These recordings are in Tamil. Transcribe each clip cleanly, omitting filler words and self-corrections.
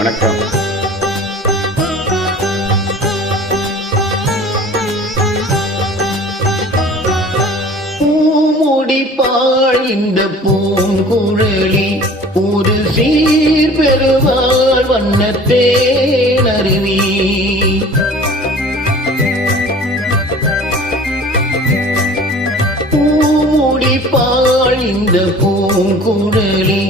வணக்கம். பூமுடிப்பாள் இந்த பூங்குழலி ஒரு சீர் பெறுவாள் வண்ணத்தேனருவி. பூமுடிப்பாள் இந்த பூங்குழலி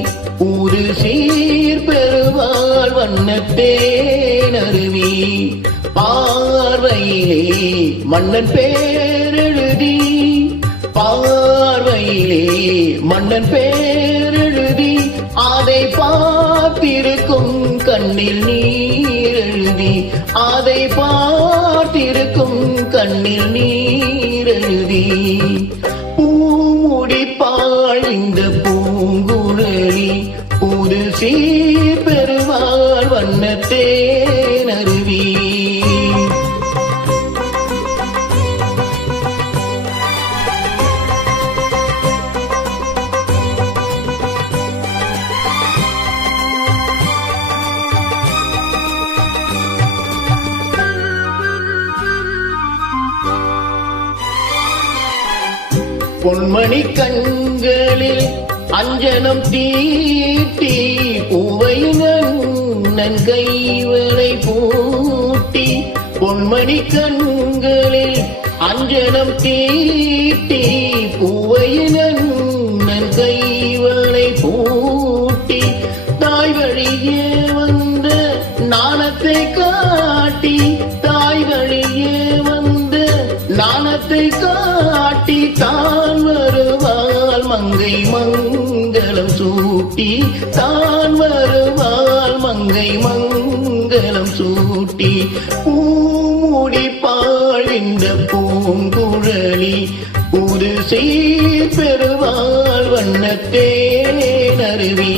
ஒரு சீர் பெறுவாள் வண்ணத்தேனருவி. பார்வையிலே மன்னன் பேரெழுதி, பார்வையிலே மன்னன் பேரெழுதி, அதை பார்த்திருக்கும் கண்ணில் நீரெழுதி, அதை பார்த்திருக்கும் கண்ணில் நீரெழுதி. பூமுடிப்பாள் இந்த பூங்குழலி புது சீர் பெறுவாள் வண்ணத்தேனருவி. பொன்மணி கண்களில் அஞ்சனம் தீட்டி, பூவையின் கைவளை பூட்டி. பொன்மணி கண்களில் அஞ்சனம் தீட்டி, பூவையின் கைவளை பூட்டி. தாய் வழியே வந்த நாணத்தை காட்டி, தாய் வழியே வந்த நாணத்தை காட்டி, தான் வருவாள் மங்கை மங்களம் சூட்டி, தான் வருவாள் மங்கை மங்களம் சூட்டி. பூமுடிப்பாள் இந்த பூங்குழலி புது சீர் பெறுவாள் வண்ணத்தேனருவி.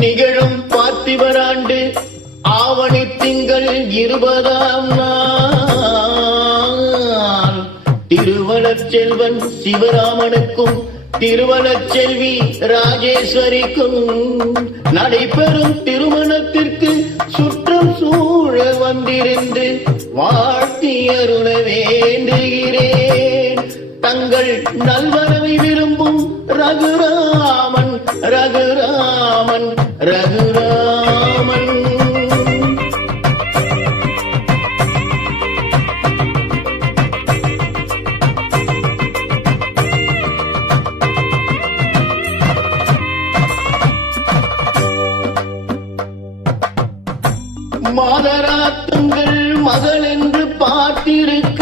நிகழும் பார்த்திபராண்டு ஆவணி திங்கள் 20ஆம் நாள், திருவளச் செல்வன் சிவராமனுக்கும் திருவளச் செல்வி ராஜேஸ்வரிக்கும் நடைபெறும் திருமணத்திற்கு சுற்றம் சூழ வந்திருந்து வாழ்த்தி அருள வேண்டுகிறேன். தங்கள் நல்வரவை விரும்பும் ரகுராமன் ரகுராமன் ரகுராமன். மாதராத்துங்கள் மகள் என்று பார்த்திருக்க,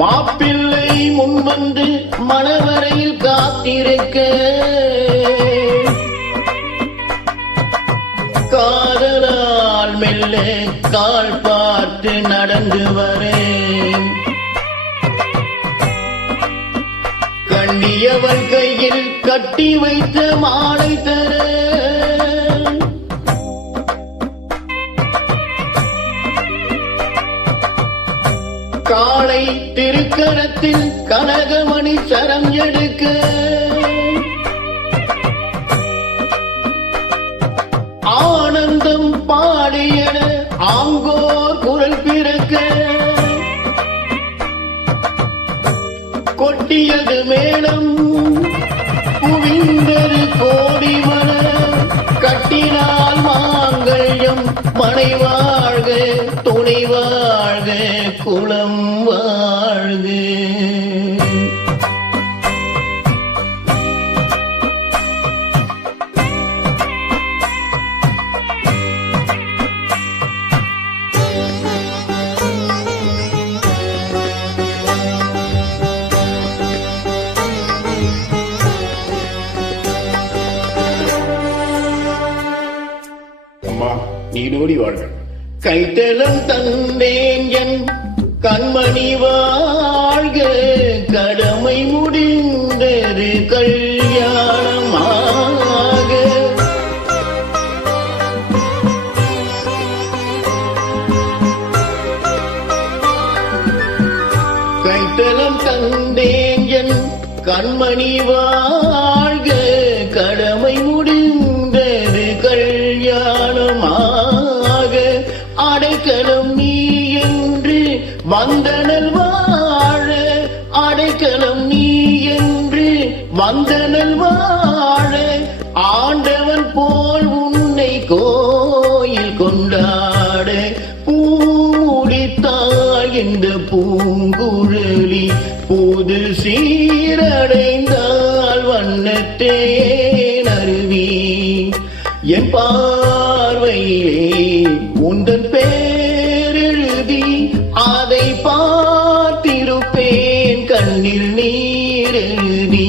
மாப்பிள்ளை முன்வந்து மணவரையில் காத்திருக்க, காதலால் மெல்ல கால் பார்த்து நடந்து வரேன். கண்டியவள் கையில் கட்டி வைத்த மாலை தர, காளை திருக்கரத்தில் கனகமணி சரம் எடுக்க, ஆனந்தம் பாடியன ஆங்கோர் குரல் பிறக்க, கொட்டியது மேளம் குவிந்தது கோடி மலர். கட்டினால் மாங்கல்யம் மனை வாழ்க துணை வாழ்க குலம் வாழ்க. அம்மா நீடோடி வாழ்க. கைத்தலம் தந்தேன் என் கண்மணி வாழ்க, கடமை முடிந்தது கல்யாணம். கண்மணி வாழ்க கடமை முடிந்தது கல்யாணமாக அடைக்கலம் நீ என்று வந்தனல் வாழ அடைக்கலம் நீ என்று வந்தனல் வாழ ஆண்டவன் போல் உன்னை கோயில் கொண்டாட பூமுடித்தாய் இந்த பூங்குழலி புது சீரடைந்தால் வண்ணத்தேன் அருவி என் பார்வையிலே உந்தன் பேரெழுதி அதை பார்த்திருப்பேன் கண்ணில் நீரெழுதி